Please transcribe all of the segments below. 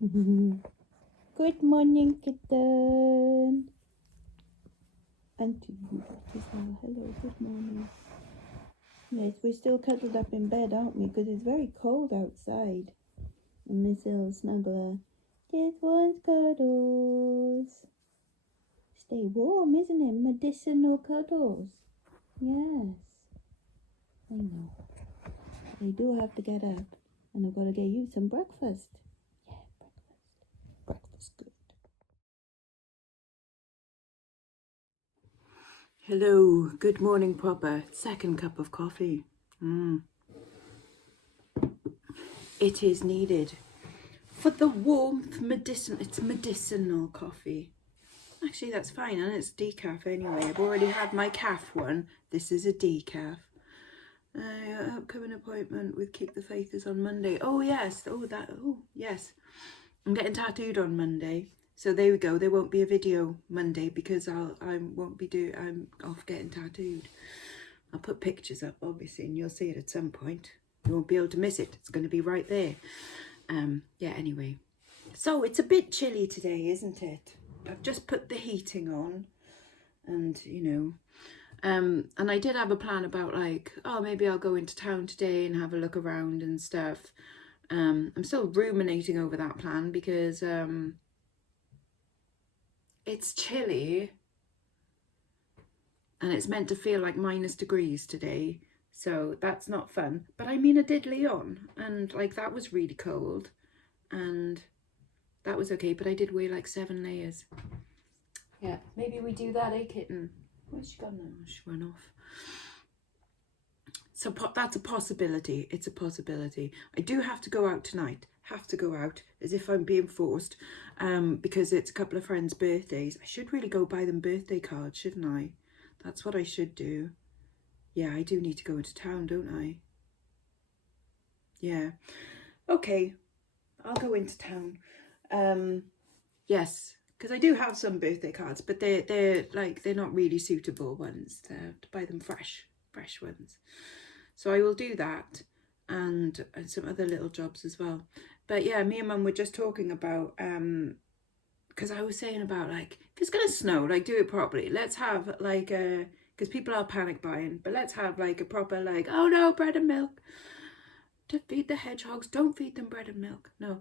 Good morning, kitten. And to you as well. Hello, good morning. Yes, we're still cuddled up in bed, aren't we? Because it's very cold outside. And Miss little snuggler just wants cuddles. Stay warm, isn't it? Medicinal cuddles. Yes, I know. They do have to get up. And I've got to get you some breakfast. Yeah, breakfast. Breakfast good. Hello, good morning, proper. Second cup of coffee. It is needed for the warmth. It's medicinal coffee. Actually, that's fine, and it's decaf anyway. I've already had my calf one. This is a decaf. Upcoming appointment with Keep the Faith is on Monday. Oh yes. Oh yes. I'm getting tattooed on Monday. So there we go. There won't be a video Monday because I'm off getting tattooed. I'll put pictures up, obviously, and you'll see it at some point. You won't be able to miss it. It's going to be right there. Yeah, anyway. So it's a bit chilly today, isn't it? I've just put the heating on and, and I did have a plan about like, oh, maybe I'll go into town today and have a look around and stuff. I'm still ruminating over that plan because it's chilly and it's meant to feel like -degrees today. So that's not fun. But I mean, I did Leon and like that was really cold and that was okay. But I did wear like 7 layers. Yeah, maybe we do that, eh, kitten? Where's she gone now? She went off. So that's a possibility. It's a possibility. I do have to go out tonight. Have to go out as if I'm being forced because it's a couple of friends' birthdays. I should really go buy them birthday cards, shouldn't I? That's what I should do. Yeah, I do need to go into town, don't I? Yeah. Okay, I'll go into town. Yes, because I do have some birthday cards, but they're not really suitable ones. To buy them fresh ones. So I will do that and some other little jobs as well. But yeah, me and Mum were just talking about because I was saying about like if it's gonna snow, like do it properly. Let's have like a because people are panic buying, but let's have like a proper like, oh no, bread and milk. To feed the hedgehogs, don't feed them bread and milk. No.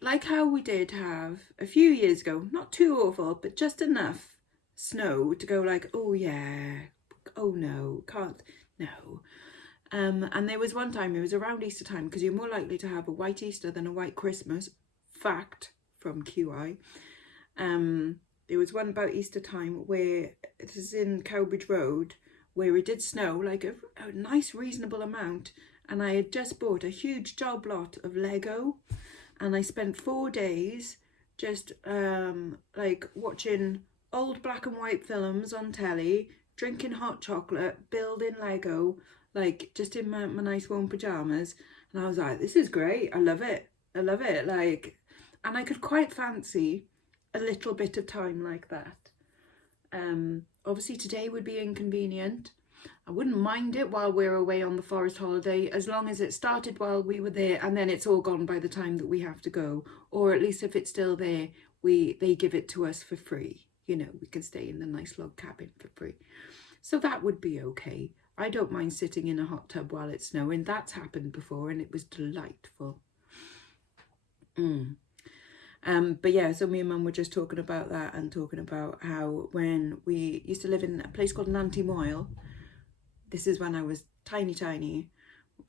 Like how we did have a few years ago, not too awful, but just enough snow to go like, oh yeah, oh no, can't, no. And there was one time, it was around Easter time, because you're more likely to have a white Easter than a white Christmas. Fact from QI. There was one about Easter time where it is in Cowbridge Road, where it did snow like a nice reasonable amount, and I had just bought a huge job lot of Lego, and I spent 4 days just like watching old black and white films on telly, drinking hot chocolate, building Lego, like just in my nice warm pajamas. And I was like, this is great. I love it. I love it. Like, and I could quite fancy a little bit of time like that. Obviously today would be inconvenient. I wouldn't mind it while we're away on the forest holiday, as long as it started while we were there and then it's all gone by the time that we have to go. Or at least if it's still there, they give it to us for free. You know, we can stay in the nice log cabin for free. So that would be okay. I don't mind sitting in a hot tub while it's snowing. That's happened before and it was delightful. But yeah, so me and Mum were just talking about that and talking about how when we used to live in a place called Nanty Moyle, this is when I was tiny,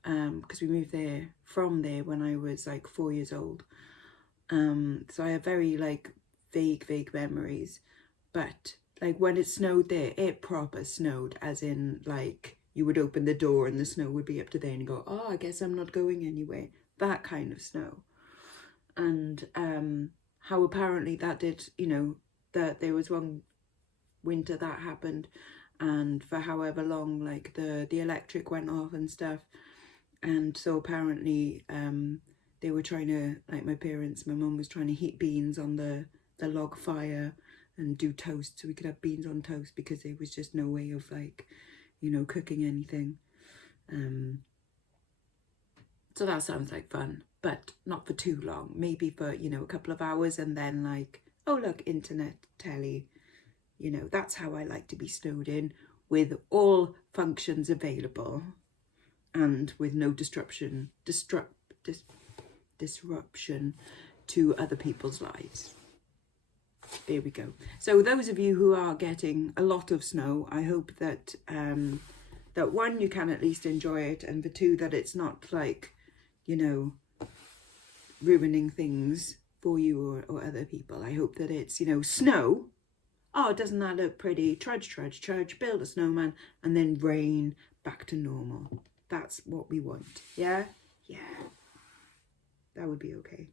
because we moved from there when I was like 4 years old. So I have very like vague memories, but like when it snowed there, it proper snowed, as in like you would open the door and the snow would be up to there and you go, oh, I guess I'm not going anywhere. That kind of snow. And how apparently that did, that there was one winter that happened, and for however long like the electric went off and stuff, and so apparently they were trying to, like my mum was trying to heat beans on the log fire and do toast so we could have beans on toast, because there was just no way of like cooking anything. So that sounds like fun, but not for too long. Maybe for, you know, a couple of hours, and then like, oh look, internet, telly, you know, that's how I like to be snowed in, with all functions available and with no disruption to other people's lives. There we go. So those of you who are getting a lot of snow, I hope that that one, you can at least enjoy it, and for two, that it's not like, you know, ruining things for you or other people. I hope that it's, you know, snow. Oh, doesn't that look pretty? Trudge, trudge, trudge, build a snowman, and then rain, back to normal. That's what we want. Yeah? Yeah. That would be okay.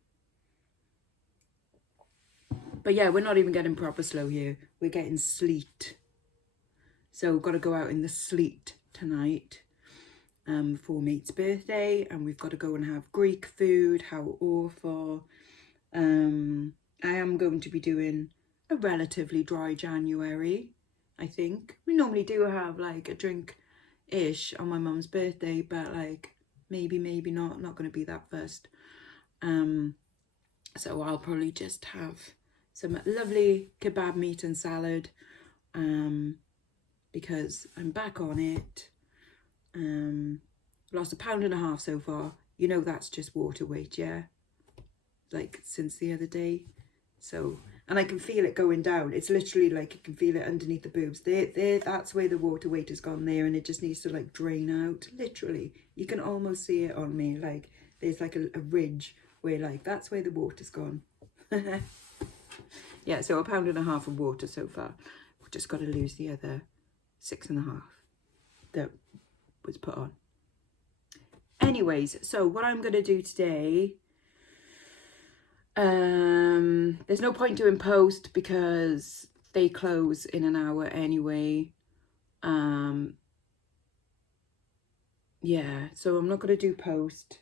But yeah, we're not even getting proper snow here. We're getting sleet. So we've got to go out in the sleet tonight for mate's birthday, and we've got to go and have Greek food. How awful. I am going to be doing a relatively dry January, I think. We normally do have like a drink-ish on my mum's birthday, but like maybe not going to be that first. So I'll probably just have some lovely kebab meat and salad, because I'm back on it. Lost 1.5 pounds so far. You know, that's just water weight, yeah? Like since the other day. So, and I can feel it going down. It's literally like you can feel it underneath the boobs. There, that's where the water weight has gone there, and it just needs to like drain out. Literally, you can almost see it on me. Like there's like a ridge where like that's where the water's gone. Yeah, so 1.5 pounds of water so far. We've just got to lose the other 6.5 that was put on. Anyways, so what I'm going to do today, there's no point doing post because they close in an hour anyway. Yeah, so I'm not going to do post.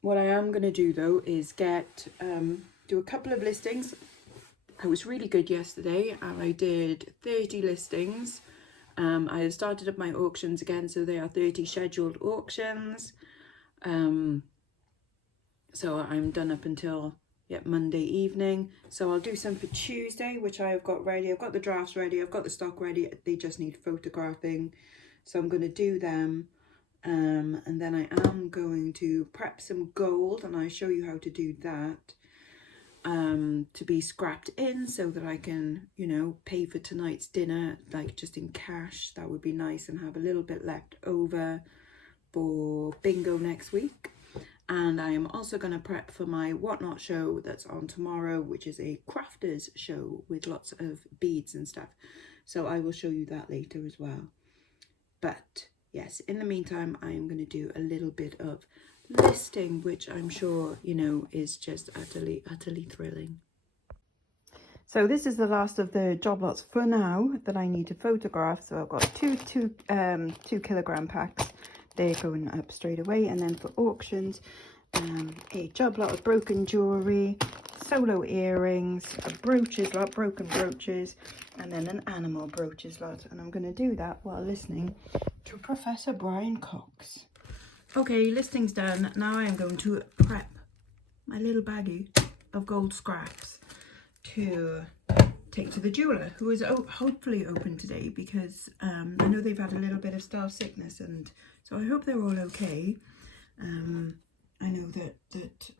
What I am going to do though is do a couple of listings. I was really good yesterday and I did 30 listings. I have started up my auctions again, so there are 30 scheduled auctions. So I'm done up until Monday evening. So I'll do some for Tuesday, which I have got ready. I've got the drafts ready, I've got the stock ready, they just need photographing. So I'm going to do them. And then I am going to prep some gold, and I'll show you how to do that. To be scrapped in so that I can, you know, pay for tonight's dinner, like just in cash. That would be nice, and have a little bit left over for bingo next week. And I am also going to prep for my Whatnot show that's on tomorrow, which is a crafters show with lots of beads and stuff. So I will show you that later as well. But yes, in the meantime, I am going to do a little bit of listing, which I'm sure, you know, is just utterly thrilling. So this is the last of the job lots for now that I need to photograph. So I've got two kilogram packs. They're going up straight away. And then for auctions, a job lot of broken jewellery, solo earrings, a brooches lot, broken brooches, and then an animal brooches lot. And I'm going to do that while listening to Professor Brian Cox. Okay, listing's done. Now I am going to prep my little baggie of gold scraps to take to the jeweller, who is hopefully open today, because I know they've had a little bit of staff sickness, and so I hope they're all okay. I know that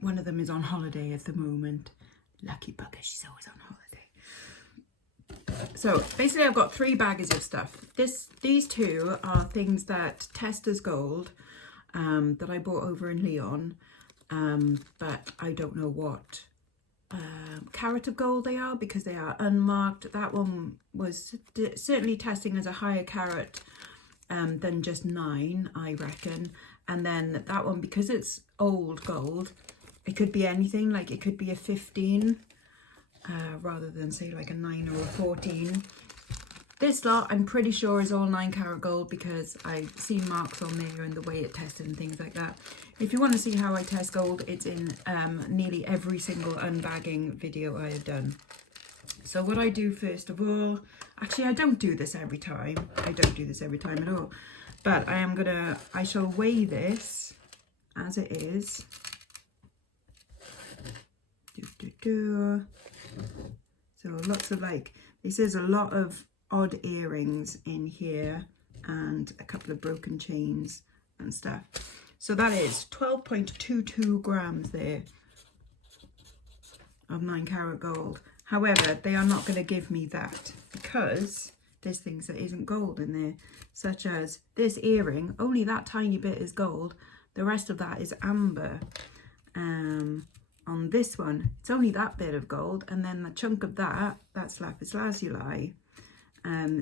one of them is on holiday at the moment. Lucky bugger, she's always on holiday. So basically I've got 3 baggies of stuff. These 2 are things that test as gold, that I bought over in Leon, but I don't know what carat of gold they are because they are unmarked. That one was certainly testing as a higher carat than just 9, I reckon. And then that one, because it's old gold, it could be anything. Like it could be a 15 rather than say like a 9 or a 14. This lot I'm pretty sure is all 9 carat gold because I've seen marks on there and the way it tested and things like that. If you want to see how I test gold, it's in nearly every single unbagging video I have done. So what I do first of all, actually I don't do this every time. I don't do this every time at all. But I shall weigh this as it is. So lots of like, this is a lot of odd earrings in here and a couple of broken chains and stuff. So that is 12.22 grams there of 9-carat gold. However, they are not going to give me that because there's things that isn't gold in there, such as this earring. Only that tiny bit is gold. The rest of that is amber. On this one, it's only that bit of gold, and then the chunk of that, that's lapis lazuli.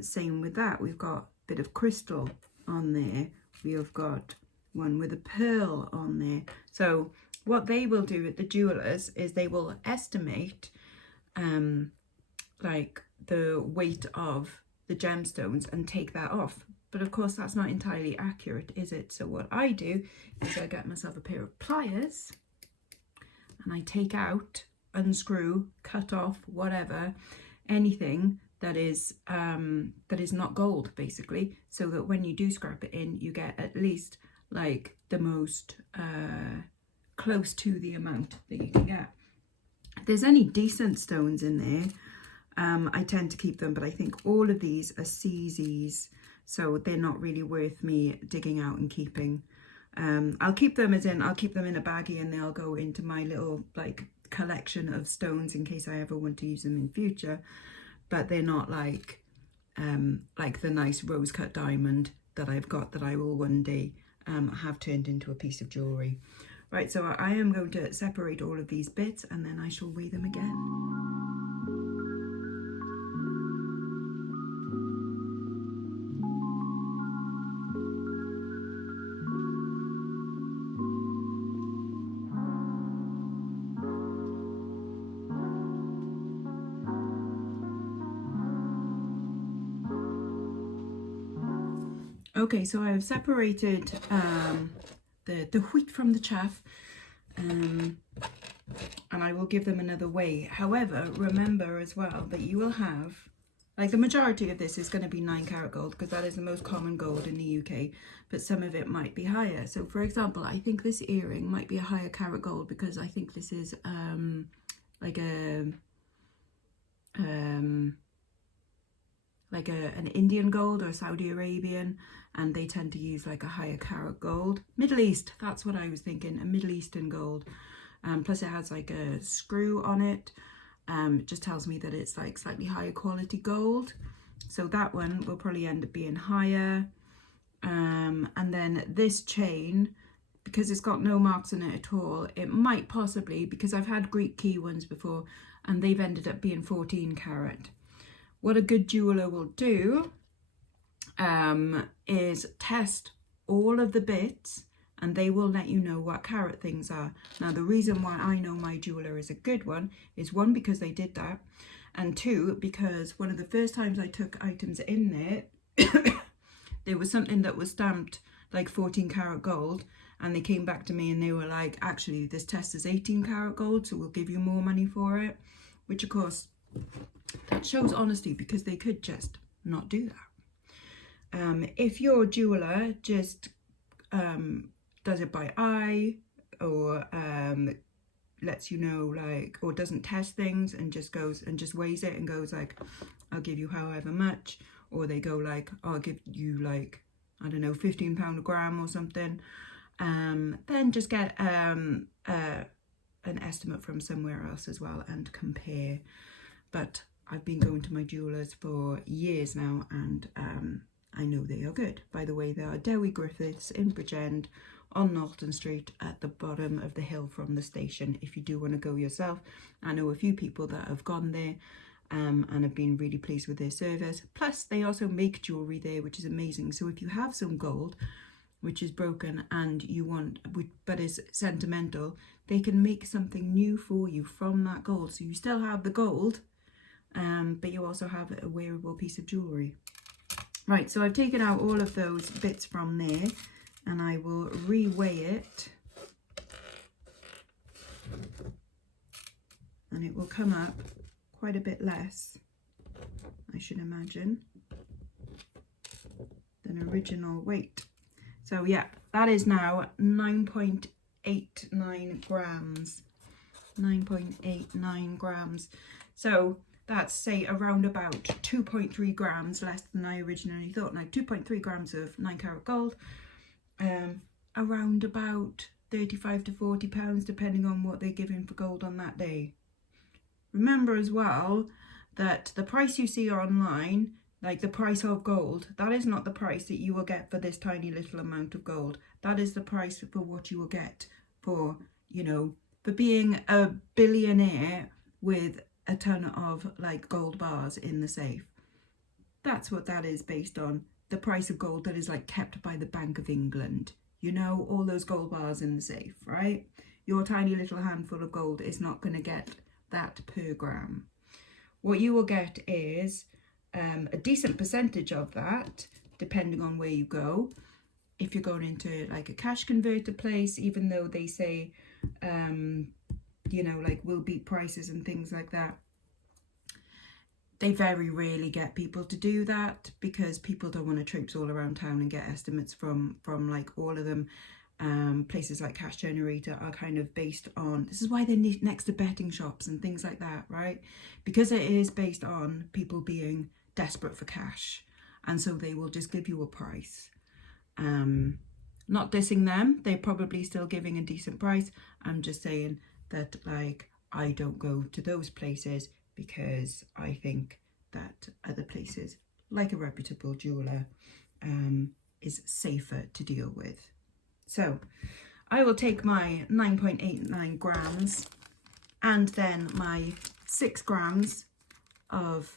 Same with that, we've got a bit of crystal on there. We have got one with a pearl on there. So what they will do at the jewelers is they will estimate like the weight of the gemstones and take that off. But of course that's not entirely accurate, is it? So what I do is I get myself a pair of pliers and I take out, unscrew, cut off, whatever, anything that is not gold, basically, so that when you do scrap it in, you get at least like the most close to the amount that you can get. If there's any decent stones in there, I tend to keep them, but I think all of these are CZs, so they're not really worth me digging out and keeping. I'll keep them I'll keep them in a baggie and they'll go into my little like collection of stones in case I ever want to use them in future. But they're not like the nice rose cut diamond that I've got that I will one day have turned into a piece of jewellery. Right, so I am going to separate all of these bits and then I shall weigh them again. Okay, so I have separated the wheat from the chaff, and I will give them another weigh. However, remember as well that you will have, like the majority of this is going to be 9-carat gold because that is the most common gold in the UK, but some of it might be higher. So for example, I think this earring might be a higher carat gold because I think this is like an Indian gold or Saudi Arabian, and they tend to use like a higher carat gold. Middle East, that's what I was thinking, a Middle Eastern gold. Plus it has like a screw on it. It just tells me that it's like slightly higher quality gold. So that one will probably end up being higher. And then this chain, because it's got no marks on it at all, it might possibly, because I've had Greek key ones before and they've ended up being 14-carat. What a good jeweler will do is test all of the bits and they will let you know what carat things are. Now, the reason why I know my jeweler is a good one is 1, because they did that, and 2, because one of the first times I took items in there, there was something that was stamped like 14-carat gold, and they came back to me and they were like, actually, this test is 18-carat gold, so we'll give you more money for it, which of course, that shows honesty because they could just not do that. If your jeweler just does it by eye or lets you know, like, or doesn't test things and just goes and just weighs it and goes like, I'll give you however much, or they go like, I'll give you like, I don't know, £15 a gram or something, then just get an estimate from somewhere else as well and compare. But I've been going to my jewellers for years now and I know they are good. By the way, they are Dewi Griffiths in Bridgend on Norton Street at the bottom of the hill from the station if you do want to go yourself. I know a few people that have gone there and have been really pleased with their service. Plus, they also make jewellery there, which is amazing. So if you have some gold which is broken and you want, but is sentimental, they can make something new for you from that gold. So you still have the gold, but you also have a wearable piece of jewellery. Right, so I've taken out all of those bits from there and I will re-weigh it and it will come up quite a bit less, I should imagine, than original weight. So yeah, that is now 9.89 grams. 9.89 grams. So that's, say, around about 2.3 grams less than I originally thought. Now 2.3 grams of 9 carat gold, around about 35 to 40 pounds, depending on what they're giving for gold on that day. Remember as well that the price you see online, like the price of gold, that is not the price that you will get for this tiny little amount of gold. That is the price for what you will get for, you know, for being a billionaire with a ton of like gold bars in the safe. That's what that is based on. The price of gold that is like kept by the Bank of England. You know, all those gold bars in the safe, right? Your tiny little handful of gold is not going to get that per gram. What you will get is a decent percentage of that, depending on where you go. If you're going into like a cash converter place, even though they say, you know, like we'll beat prices and things like that, they very rarely get people to do that because people don't want to traipse all around town and get estimates from like all of them. Places like Cash Generator are kind of based on, this is why they're next to betting shops and things like that, right? Because it is based on people being desperate for cash, and so they will just give you a price. Not dissing them, they're probably still giving a decent price. I'm just saying that, like, I don't go to those places because I think that other places, like a reputable jeweler, is safer to deal with. So I will take my 9.89 grams and then my 6 grams of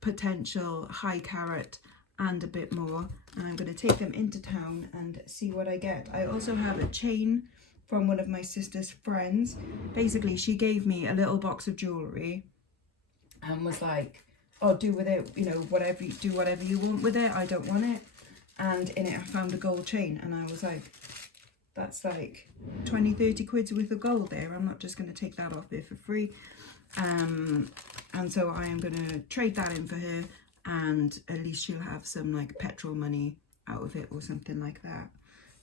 potential high carat and a bit more, and I'm going to take them into town and see what I get. I also have a chain from one of my sister's friends. Basically, she gave me a little box of jewellery and was like, oh, do with it, you know, whatever, do whatever you want with it, I don't want it. And in it I found a gold chain, and I was like, that's like 20-30 quid's worth of gold there. I'm not just going to take that off there for free. And so I am going to trade that in for her, and at least she'll have some like petrol money out of it or something like that.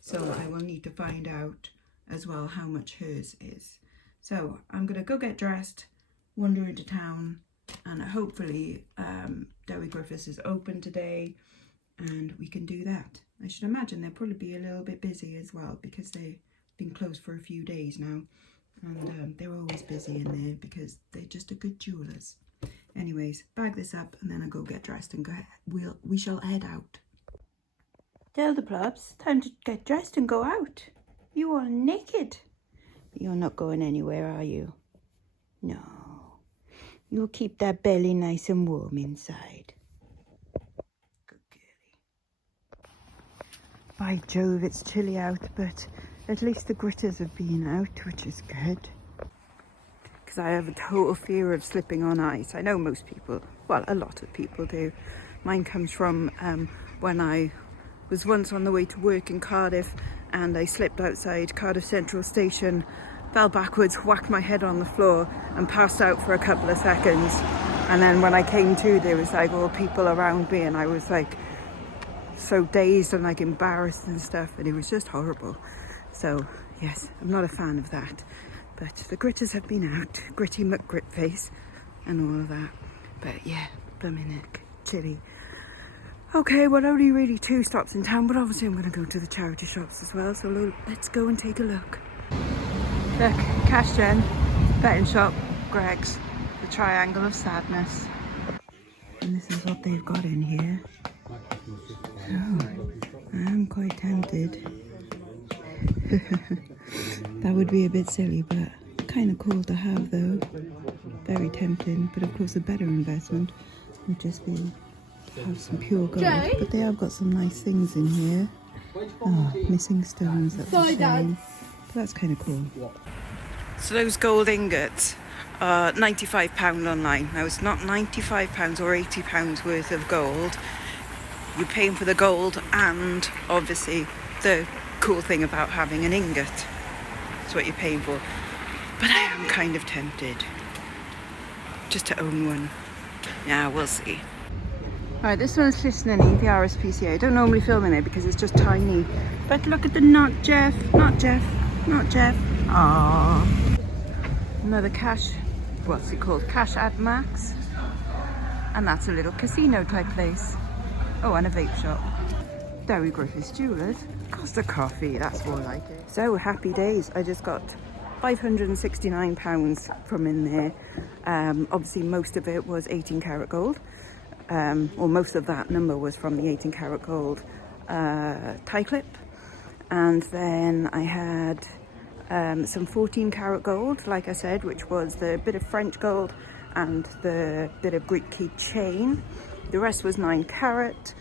So I will need to find out as well how much hers is. So I'm going to go get dressed, wander into town, and hopefully Dewi Griffiths is open today and we can do that. I should imagine they'll probably be a little bit busy as well because they've been closed for a few days now, and they're always busy in there because they're just a good jewellers. Anyways, bag this up and then I'll go get dressed and we shall head out. Tell the plebs, time to get dressed and go out. You are naked. You're not going anywhere, are you? No. You'll keep that belly nice and warm inside. Good girlie. By Jove, it's chilly out, but at least the gritters have been out, which is good. Because I have a total fear of slipping on ice. I know most people, well, a lot of people do. Mine comes from when I was once on the way to work in Cardiff and I slipped outside Cardiff Central Station, fell backwards, whacked my head on the floor and passed out for a couple of seconds. And then when I came to, there was like all people around me and I was like so dazed and like embarrassed and stuff, and it was just horrible. So yes, I'm not a fan of that. But the gritters have been out, Gritty McGritface and all of that. But yeah, blooming heck, chilly. Okay, well, only really 2 stops in town, but obviously I'm going to go to the charity shops as well. So let's go and take a look. Look, Cash Gen, betting shop, Greg's, the Triangle of Sadness. And this is what they've got in here. Oh, I'm quite tempted. That would be a bit silly, but kind of cool to have though. Very tempting, but of course a better investment would just be to have some pure gold. Joe? But they have got some nice things in here. Oh, missing stones, that's a shame. But that's kind of cool. So those gold ingots are £95 online. Now it's not £95 or £80 worth of gold. You're paying for the gold and obviously the cool thing about having an ingot. That's what you're paying for. But I am kind of tempted just to own one. Yeah, we'll see. Right, this one's Llisnynny, the RSPCA. I don't normally film in it because it's just tiny. But look at the not Jeff, not Jeff, not Jeff. Aww. Another cash, what's it called? Cash at Max. And that's a little casino type place. Oh, and a vape shop. Derry Griffiths Jewellers. Costa Coffee, that's more like it. So happy days. I just got £569 from in there. Obviously most of it was 18 karat gold. Or most of that number was from the 18 karat gold tie clip. And then I had some 14 karat gold, like I said, which was the bit of French gold and the bit of Greek key chain. The rest was 9 karat.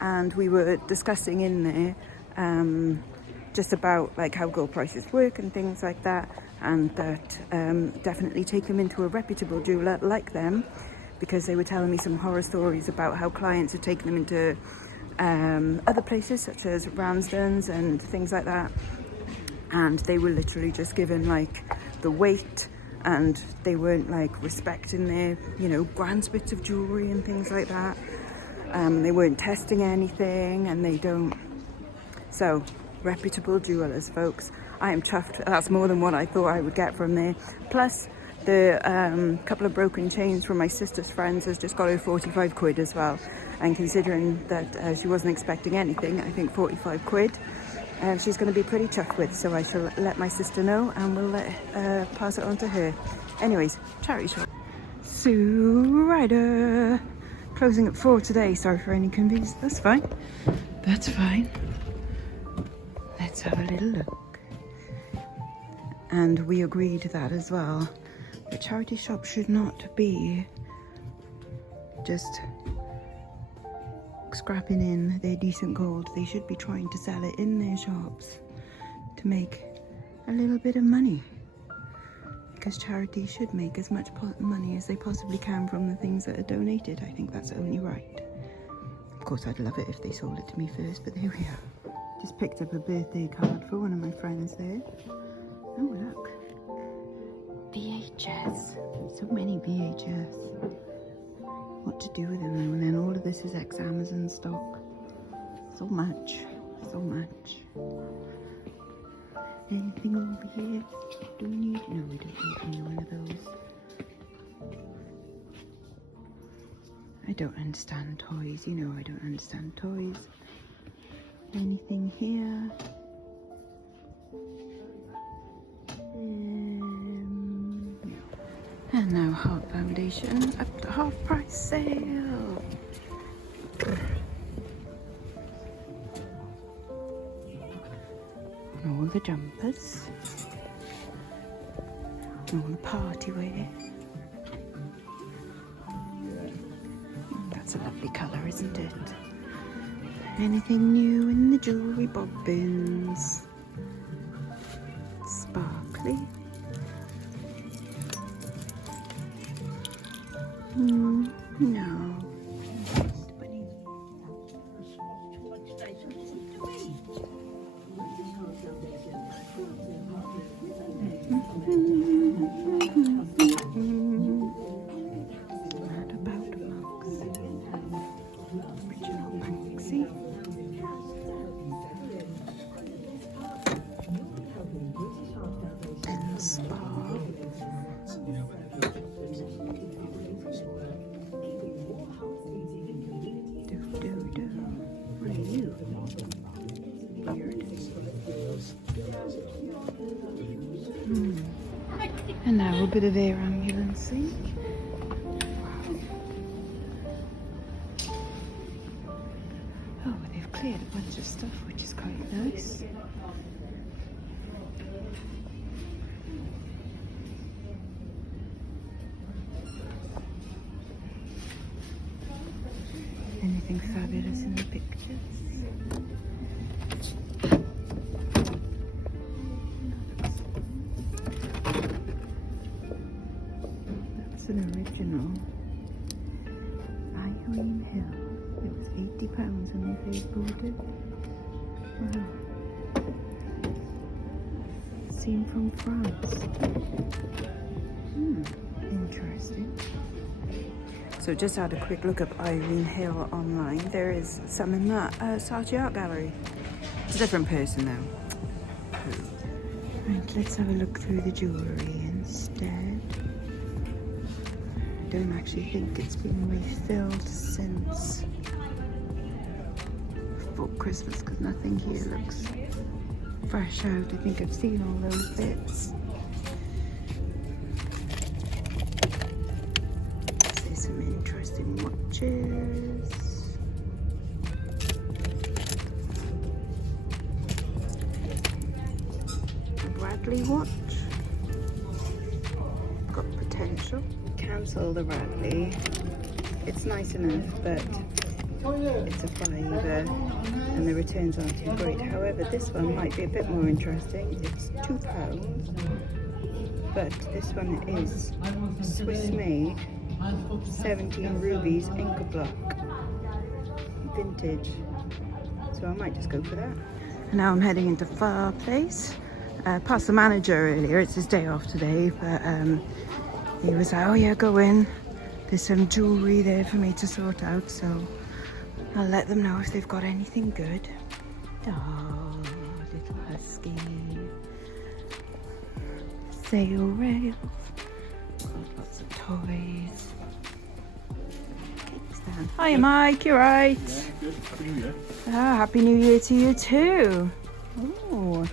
And we were discussing in there just about like how gold prices work and things like that, and that definitely take them into a reputable jeweler like them, because they were telling me some horror stories about how clients had taken them into other places such as Ramsden's and things like that, and they were literally just given like the weight, and they weren't like respecting their, you know, grand bits of jewellery and things like that. They weren't testing anything, and they don't. So reputable jewellers, folks. I am chuffed. That's more than what I thought I would get from there. Plus the couple of broken chains from my sister's friends has just got her 45 quid as well, and considering that she wasn't expecting anything, I think 45 quid she's going to be pretty chuffed with. So I shall let my sister know, and we'll pass it on to her. Anyways, charity shop. Sue Ryder. Closing at 4 today, sorry for any inconvenience. That's fine. That's fine. Let's have a little look. And we agreed that as well. The charity shop should not be just scrapping in their decent gold. They should be trying to sell it in their shops to make a little bit of money. Because charity should make as much money as they possibly can from the things that are donated. I think that's only right. Of course, I'd love it if they sold it to me first, but there we are. Just picked up a birthday card for one of my friends there. Oh, look. VHS. So many VHS. What to do with them though? And then all of this is ex-Amazon stock. So much. So much. Anything over here? Do we need? No, we don't need any one of those. I don't understand toys. You know I don't understand toys. Anything here? No. And now Heart Foundation up to half price sale. All the jumpers, all the party wear. That's a lovely colour, isn't it? Anything new in the jewellery bobbins? Sparkly. No. And now a bit of air ambulancing. Oh, they've cleared a bunch of stuff, which is quite nice. Anything fabulous in the pictures? An original Irene Hill. It was £80 when we first bought it. Wow. Seen from France. Interesting. So just had a quick look up Irene Hill online. There is some in that Saatchi Art Gallery. It's a different person though. Right, let's have a look through the jewellery instead. I don't actually think it's been refilled since before Christmas because nothing here looks fresh out. I think I've seen all those bits. There's some interesting watches. A Bradley watch. Got potential. Cancel the Bradley. It's nice enough, but it's a fiver and the returns aren't too great. However, this one might be a bit more interesting. It's £2, but this one is Swiss made, 17 rubies, ink block, vintage. So I might just go for that. And now I'm heading into Fireplace. Past the manager earlier. It's his day off today, but he was like, oh yeah, go in. There's some jewellery there for me to sort out, so I'll let them know if they've got anything good. Oh, little husky. Sail rails. Got lots of toys. Cake stand. Hi Mike, you right? Yeah, good. Happy New Year. Ah, Happy New Year to you too. Oh,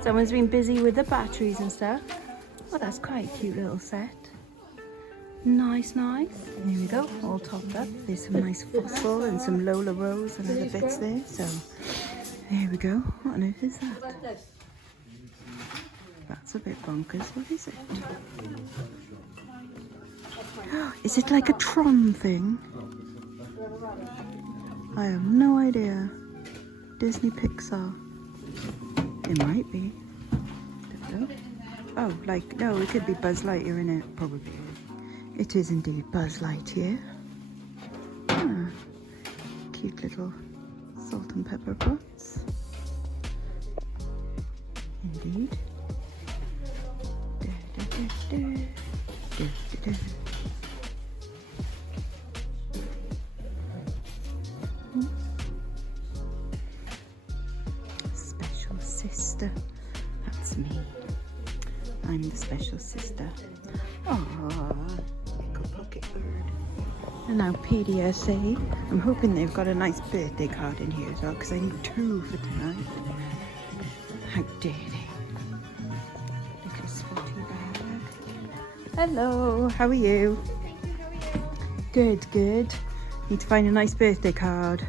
someone's been busy with the batteries and stuff. Oh, that's quite a cute little set. Nice, nice. Here we go, all topped up. There's some nice fossil and some Lola Rose and other bits there. So, there we go. What on earth is that? That's a bit bonkers. What is it? Is it like a Tron thing? I have no idea. Disney Pixar. It might be. Don't know. Oh, like, no, it could be Buzz Lightyear in it, probably. It is indeed Buzz Lightyear. Ah, cute little salt and pepper pots. Indeed. Da, da, da, da. Da, da, da. Special sister. That's me. I'm the special sister. Aww. Pocket bird. And now PDSA. I'm hoping they've got a nice birthday card in here as well because I need 2 for tonight. How dare they? Look at this spotty bag. Hello, how are you? Good, good. Need to find a nice birthday card.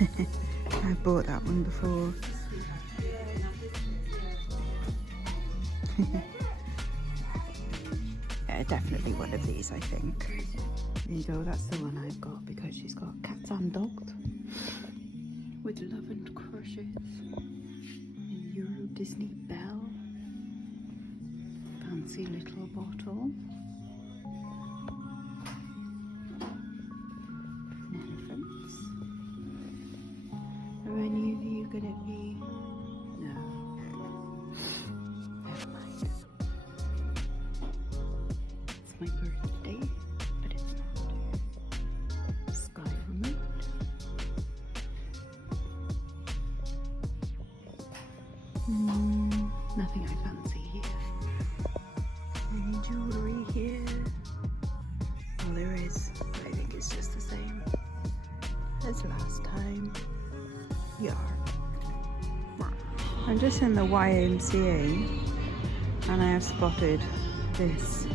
I bought that one before. Yeah, definitely one of these, I think. There you go, that's the one I've got because she's got cats and dogs with love and crushes. A Euro Disney bell. Fancy little bottle. Elephants. Are any of you gonna be? No. Never mind. It's my birthday, but it's not. Sky remote. Nothing I fancy here. Any jewellery here? Well, there is. I think it's just the same as last time. Yeah. I'm just in the YMCA and I have spotted this.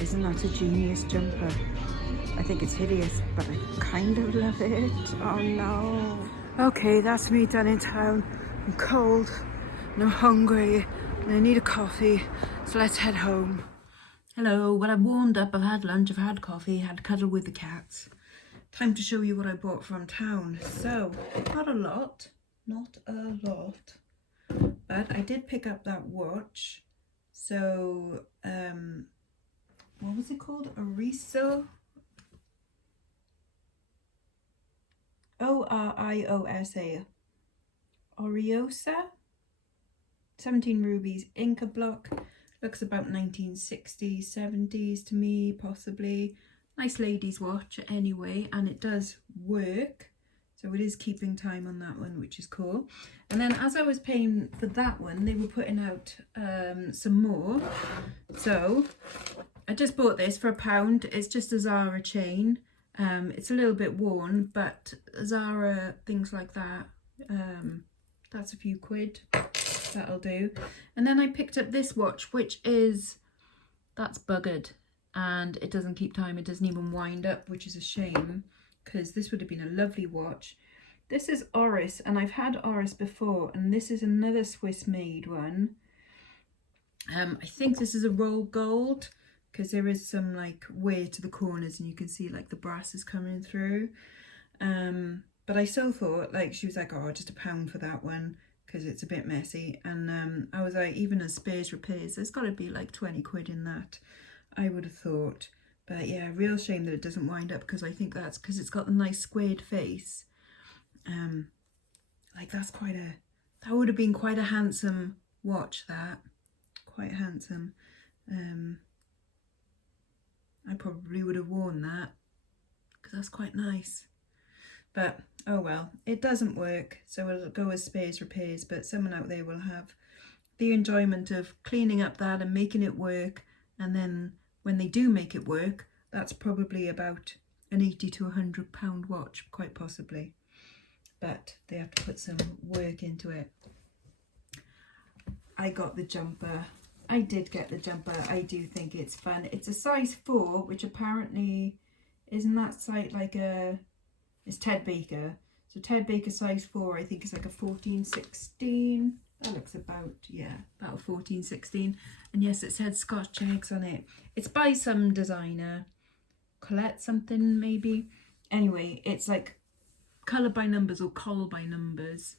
Isn't that a genius jumper? I think it's hideous, but I kind of love it. Oh no. Okay, that's me done in town. I'm cold and I'm hungry and I need a coffee, so let's head home. Hello, well, I've warmed up, I've had lunch, I've had coffee, had to cuddle with the cats. Time to show you what I bought from town. So, not a lot, but I did pick up that watch. So, what was it called? Oriso? Oriosa? Oriosa? 17 rubies Inca block. Looks about 1960s, 70s to me, possibly. Nice ladies watch anyway, and it does work. So it is keeping time on that one, which is cool. And then as I was paying for that one, they were putting out some more. So I just bought this for £1. It's just a Zara chain. It's a little bit worn, but Zara, things like that, that's a few quid. That'll do. And then I picked up this watch, which is, that's buggered. And it doesn't keep time. It doesn't even wind up, which is a shame, because this would have been a lovely watch. This is Oris, and I've had Oris before, and this is another Swiss made one. I think this is a roll gold, because there is some like wear to the corners and you can see like the brass is coming through. But I still thought, like, she was like, oh, just £1 for that one, because it's a bit messy. And I was like, even as spares repairs, there's got to be like 20 quid in that, I would have thought. But yeah, real shame that it doesn't wind up, because I think that's because it's got the nice squared face. Like that's quite a, that would have been quite a handsome watch, that. Quite handsome. I probably would have worn that, because that's quite nice. But oh well, it doesn't work, so it'll go as spares repairs, but someone out there will have the enjoyment of cleaning up that and making it work. And then when they do make it work, that's probably about an £80 to £100 watch, quite possibly. But they have to put some work into it. I got the jumper. I did get the jumper. I do think it's fun. It's a size 4, which apparently isn't that size like a, it's Ted Baker. So Ted Baker size 4, I think is like a 14-16. That looks about, yeah, about 14-16. And yes, it said Scotch eggs on it. It's by some designer, Colette something maybe. Anyway, it's like colour by numbers or coll by numbers.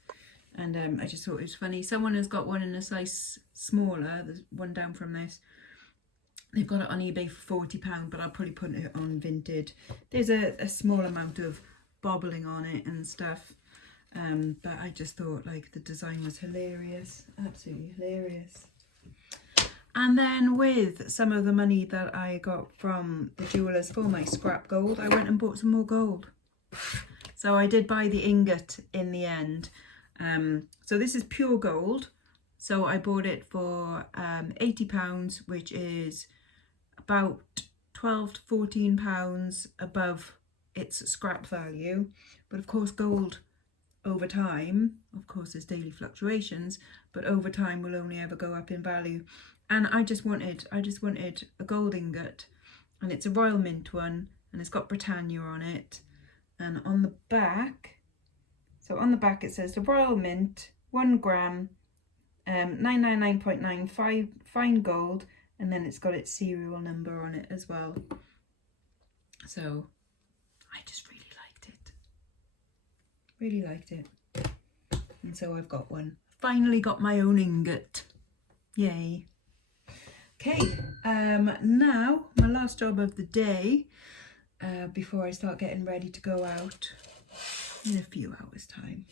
And I just thought it was funny. Someone has got one in a size smaller. There's one down from this. They've got it on eBay for £40, but I'll probably put it on Vinted. There's a small amount of bobbling on it and stuff. But I just thought like the design was hilarious. Absolutely hilarious. And then with some of the money that I got from the jewellers for my scrap gold, I went and bought some more gold. So I did buy the ingot in the end. So this is pure gold. So I bought it for £80, which is about £12 to £14 above its scrap value. But of course gold over time, of course there's daily fluctuations, but over time will only ever go up in value. And I just wanted a gold ingot, and it's a Royal Mint one, and it's got Britannia on it. And on the back, so on the back it says the Royal Mint, 1 gram, 999.95 fine gold, and then it's got its serial number on it as well. So I just really liked it. And so I've got one. Finally got my own ingot. Yay. Okay, now my last job of the day, before I start getting ready to go out in a few hours time,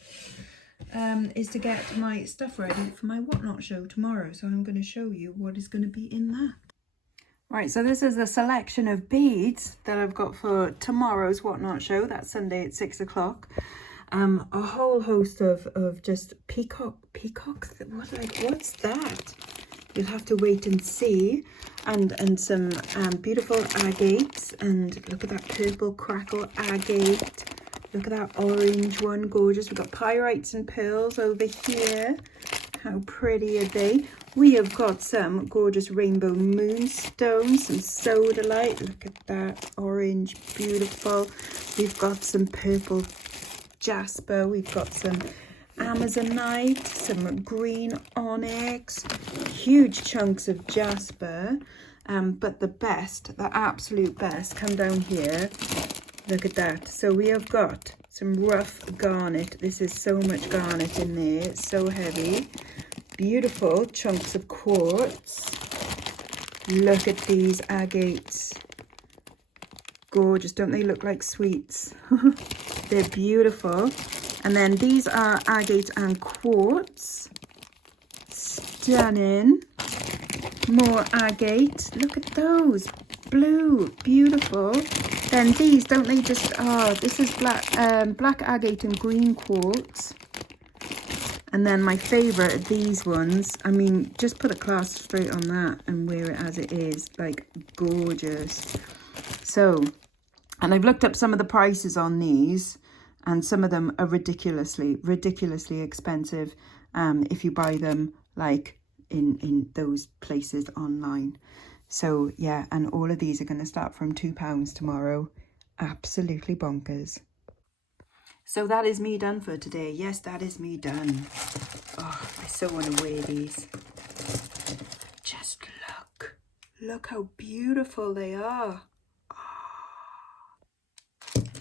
is to get my stuff ready for my Whatnot show tomorrow. So I'm going to show you what is going to be in that. Right, so this is the selection of beads that I've got for tomorrow's Whatnot show. That's Sunday at 6 o'clock. A whole host of just peacocks. What's that? You'll have to wait and see. And some beautiful agates. And look at that purple crackle agate. Look at that orange one, gorgeous. We've got pyrites and pearls over here. How pretty are they? We have got some gorgeous rainbow moonstones, some sodalite. Look at that orange, beautiful. We've got some purple jasper. We've got some amazonite, some green onyx, huge chunks of jasper. But the best, the absolute best, come down here. Look at that. So we have got some rough garnet. This is so much garnet in there. It's so heavy. Beautiful chunks of quartz. Look at these agates. Gorgeous. Don't they look like sweets? They're beautiful. And then these are agate and quartz. stunning. More agate. Look at those. Blue. Beautiful. Then these, don't they just... Oh, this is black agate and green quartz. And then my favourite are these ones. I mean, just put a clasp straight on that and wear it as it is. Like, gorgeous. So, and I've looked up some of the prices on these. And some of them are ridiculously expensive if you buy them, like, in those places online. So, yeah, and all of these are going to start from £2 tomorrow. Absolutely bonkers. So that is me done for today. Yes, that is me done. Oh, I so want to wear these. Just look. Look how beautiful they are. Oh,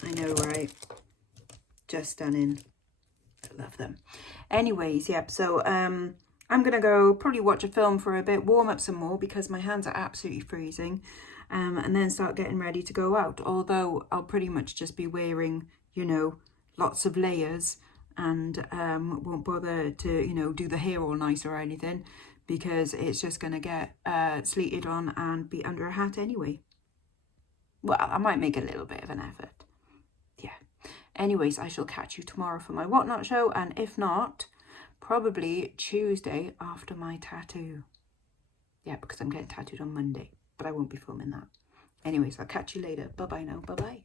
I know, right? Just stunning. I love them. Anyways, yeah, so I'm going to go probably watch a film for a bit, warm up some more because my hands are absolutely freezing, and then start getting ready to go out. Although I'll pretty much just be wearing, you know, lots of layers and won't bother to, you know, do the hair all nice or anything because it's just going to get sleeted on and be under a hat anyway. Well, I might make a little bit of an effort. Yeah. Anyways, I shall catch you tomorrow for my Whatnot show, and if not, probably Tuesday after my tattoo. Yeah, because I'm getting tattooed on Monday, but I won't be filming that. Anyways, I'll catch you later. Bye-bye now. Bye-bye.